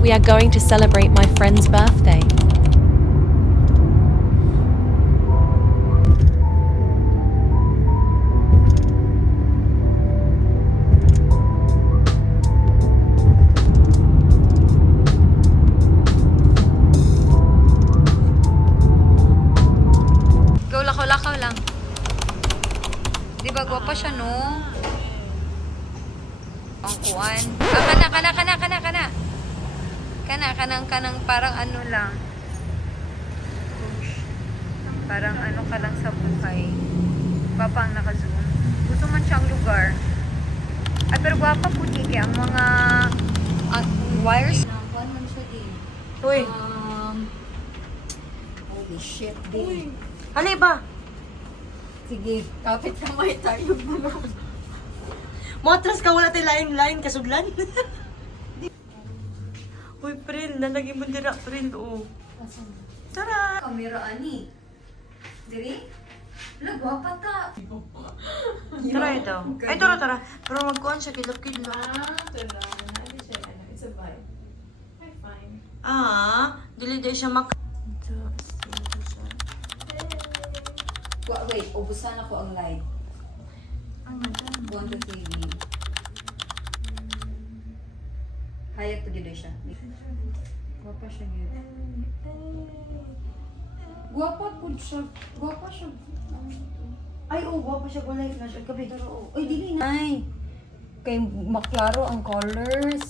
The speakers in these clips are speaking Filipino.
We are going to celebrate my friend's birthday. Go, lakaw-lakaw lang. Di ba, gwapa siya, no? Ang kuwan. Kanang parang ano lang. Parang ano ka lang sa buhay. Papang naka-zoom. Gusto man siyang lugar. Ay, pero gwapa po, Kiki. Ang mga wires. Kuwan man siya din. Uy, Holy shit, din. halay ba? Sige, kapit kamay tayo. Matras ka wala tayo lain-lain kasudlan. Uy, friend, nalagay mo dira, friend, oh. Tara! Kamera ani. Diri? Lagwapa ta. Tara ito. Ay, tara. Pero magkuhan siya, kilap-kilap. It's a vibe. I'm fine. Dili day siya mak... Wait, ubusan ako ang light. Buwan to TV. Hayat to dito siya. Gwapa siya yun. Gwapa po siya. Gwapa siya. Ay, oh, guwapa siya ko live flash. Gabi. Ay, dili na. Ay. Kay maklaro ang colors.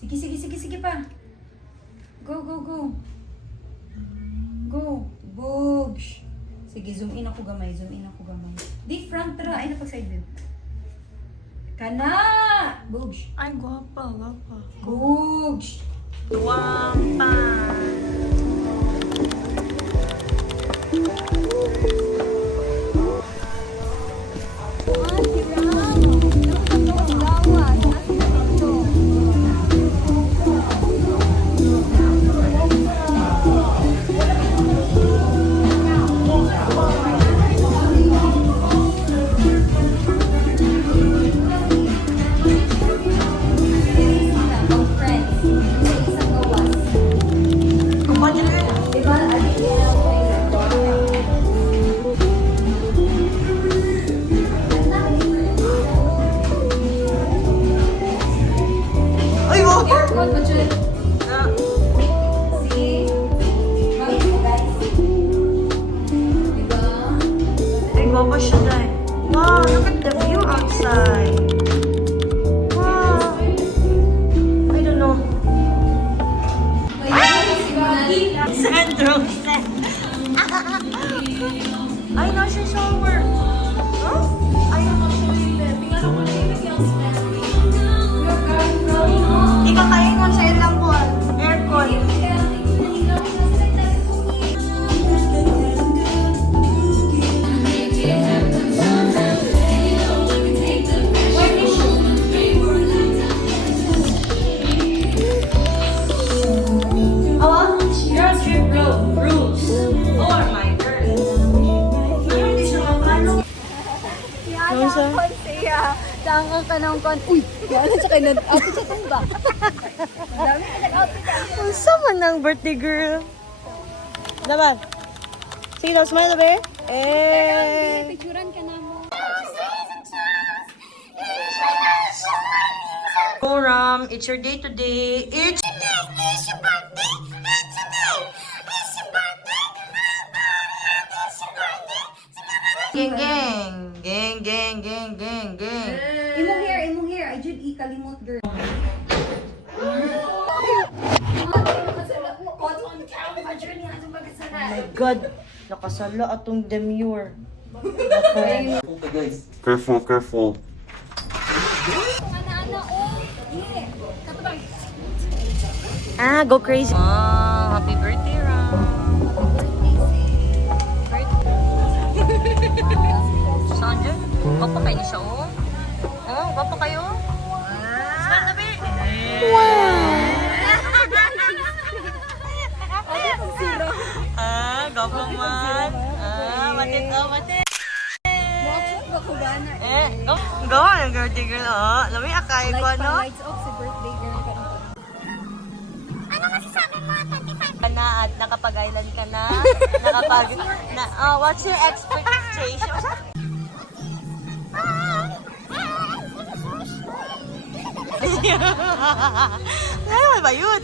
Sige pa. Go. Go. Boobs. Sige, zoom in ako gamay. Di front ra. Ay, napag-side view. Kana! Boobs. Ay, guwapa. Boobs. Guwapa. Ay, wow! Aircon mo, Jun. See? Bakit mo, guys? Diba? Ay, guwapa siya, dahil. Wow, look at the view outside. Wow. I don't know. Sandro. Ay, nasa shower. Huh? Ay, ikakaingon sa ilang buwan. Aircon. Oh, your trip rules. Oh my girl. Hindi siya makano. Siya, tangang ka ng kon. Uy, wala siya kayo nag-outfit siya tumba. Dami ka nag-outfit. Unsa man ng birthday girl? Dapat. Sige daw, smile na ba eh? Picturean ka na mo. Ram, it's your day today. It's Gang. Imong hair. I just ikalimot, girl. my God, nakasala atong demure. Careful. Go crazy. Happy birthday, Ram. Saan dyan? Gapa kayo siya, oh. Oh, gapa kayo. Smile na ba gapa man. Matit. Go, girl, oh. Lami akay ko, no? Lights off si birthday girl. Na at nakapag-island ka na. What's your expectation? Ano ba yun?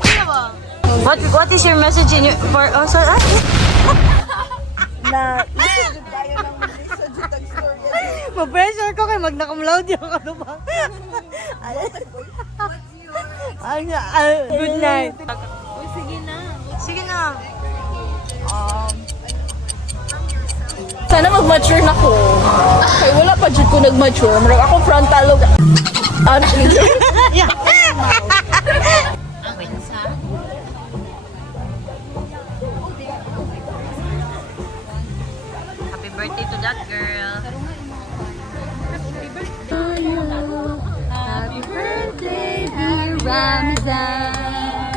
Ano ba? What is your message in your for na isip tayo ng Melissa Jutag story. Ma-pressure ko kay magna-cum-laude yung ano ba? Good night. Sige na. Sana mag-mature na ko. Kaya wala pa dyan ko nag-mature. Marag ako frontal log. Happy birthday to that girl. Happy birthday, dear Ramzan.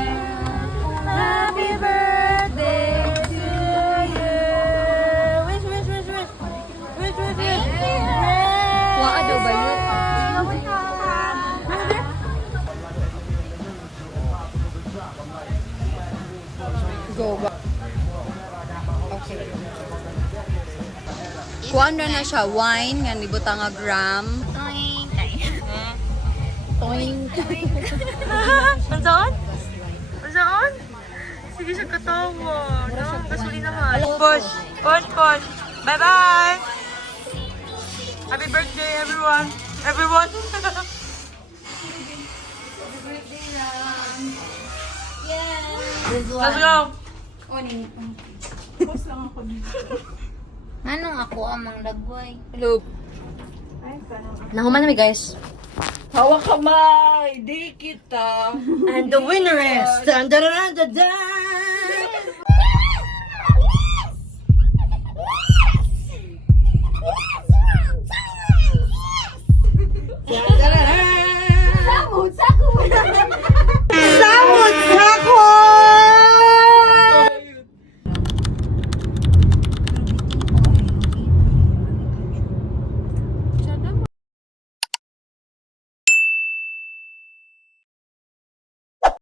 Happy birthday to you. Wish. Wala daw ba yun? Go ba? Okay. Kuan na siya wine nga nibutang nga gram. Saan? Sige siya katawa. No, gasolinahan. Push. Bye-bye. Happy birthday, everyone. Let's go. Anong ako amang lagway? Hello. Nahuman namin guys. Hawak kamay! Di kita! And the winner is... Dun, dun, dun, dun, dun.